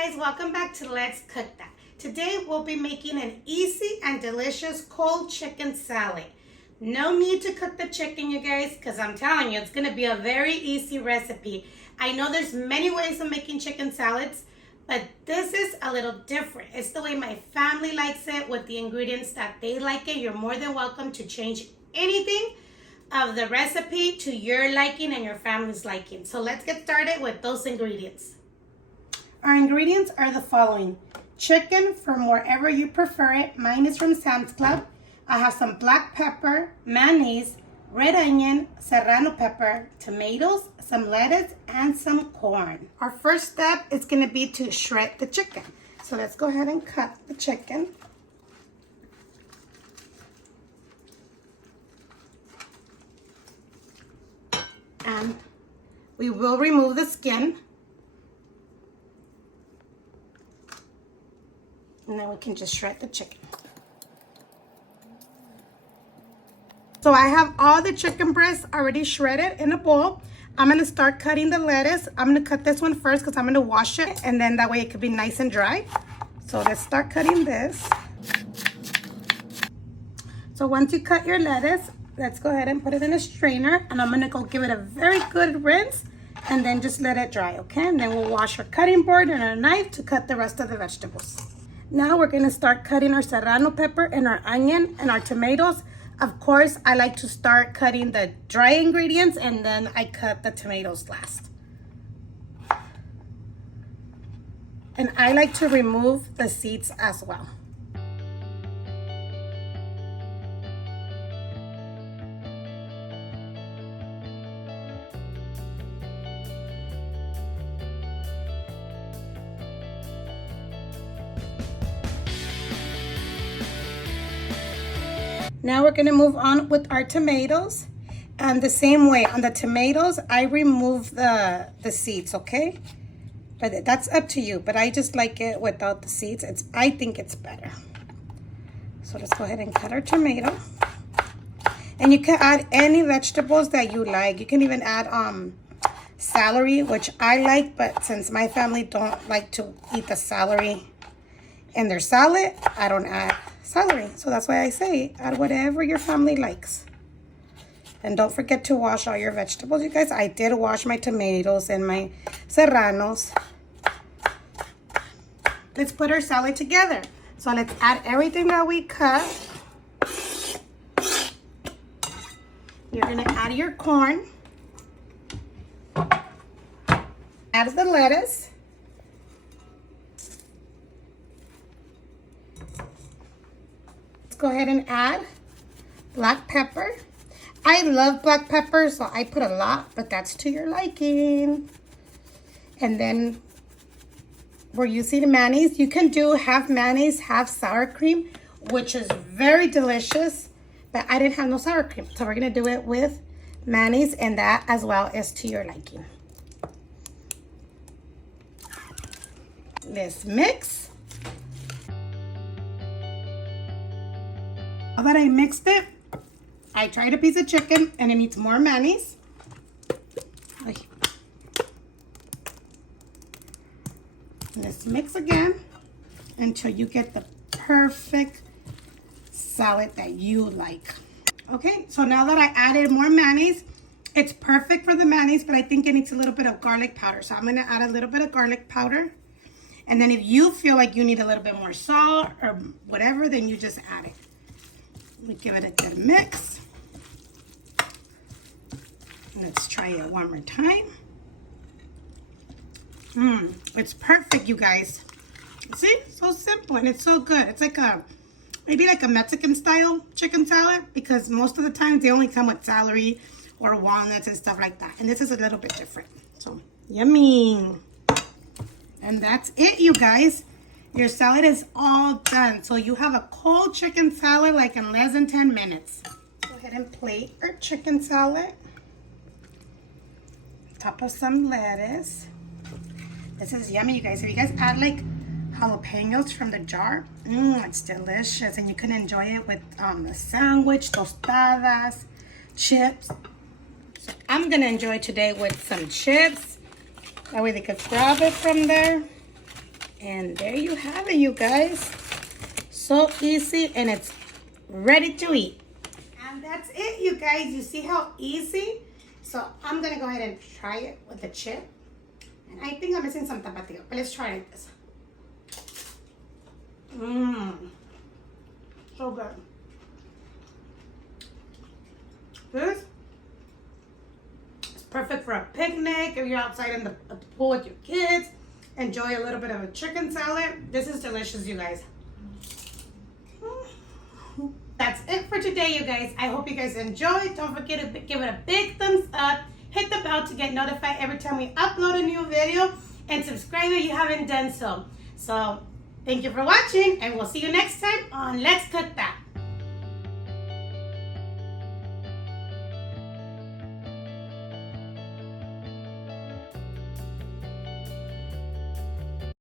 guys, welcome back to Let's Cook That. Today we'll be making an easy and delicious cold chicken salad. No need to cook the chicken, you guys, because I'm telling you, it's going to be a very easy recipe. I know there's many ways of making chicken salads, but this is a little different. It's the way my family likes it with the ingredients that they like it. You're more than welcome to change anything of the recipe to your liking and your family's liking. So let's get started with those ingredients. Our ingredients are the following. Chicken from wherever you prefer it. Mine is from Sam's Club. I have some black pepper, mayonnaise, red onion, serrano pepper, tomatoes, some lettuce, and some corn. Our first step is going to be to shred the chicken. So let's go ahead and cut the chicken. And we will remove the skin. And then we can just shred the chicken. So I have all the chicken breasts already shredded in a bowl. I'm going to start cutting the lettuce. I'm going to cut this one first because I'm going to wash it. And then that way it could be nice and dry. So let's start cutting this. So once you cut your lettuce, let's go ahead and put it in a strainer. And I'm going to go give it a very good rinse. And then just let it dry, okay? And then we'll wash our cutting board and our knife to cut the rest of the vegetables. Now we're going to start cutting our serrano pepper and our onion and our tomatoes. Of course, I like to start cutting the dry ingredients and then I cut the tomatoes last. And I like to remove the seeds as well. Now we're going to move on with our tomatoes. And the same way, on the tomatoes, I remove the seeds, okay? But that's up to you. But I just like it without the seeds. I think it's better. So let's go ahead and cut our tomato. And you can add any vegetables that you like. You can even add celery, which I like. But since my family don't like to eat the celery in their salad, I don't add celery. So that's why I say add whatever your family likes. And don't forget to wash all your vegetables, you guys. I did wash my tomatoes and my serranos. Let's put our salad together. So let's add everything that we cut. You're going to add your corn. Add the lettuce. Go ahead and add black pepper. I love black pepper, so I put a lot, but that's to your liking. And then we're using mayonnaise. You can do half mayonnaise, half sour cream, which is very delicious, but I didn't have no sour cream. So we're going to do it with mayonnaise, and that as well is to your liking. Let's mix. Now that I mixed it, I tried a piece of chicken and it needs more mayonnaise. Let's mix again until you get the perfect salad that you like. Okay, so now that I added more mayonnaise, it's perfect for the mayonnaise, but I think it needs a little bit of garlic powder. So I'm going to add a little bit of garlic powder. And then if you feel like you need a little bit more salt or whatever, then you just add it. We give it a good mix. Let's try it one more time. It's perfect, you guys. See, so simple and it's so good. It's like maybe like a Mexican style chicken salad, because most of the time they only come with celery or walnuts and stuff like that. And this is a little bit different. So yummy. And that's it, you guys. Your salad is all done. So you have a cold chicken salad like in less than 10 minutes. Go ahead and plate our chicken salad. Top of some lettuce. This is yummy, you guys. If you guys add like jalapenos from the jar, it's delicious. And you can enjoy it with a sandwich, tostadas, chips. So I'm gonna enjoy today with some chips. That way they could grab it from there. And there you have it, you guys. So easy, and it's ready to eat. And that's it, you guys. You see how easy? So I'm gonna go ahead and try it with the chip. And I think I'm missing some tapatio, but let's try it this. So good. This is perfect for a picnic if you're outside in the pool with your kids. Enjoy a little bit of a chicken salad. This is delicious, you guys. That's it for today, you guys. I hope you guys enjoyed. Don't forget to give it a big thumbs up. Hit the bell to get notified every time we upload a new video. And subscribe if you haven't done so. So, thank you for watching. And we'll see you next time on Let's Cook That.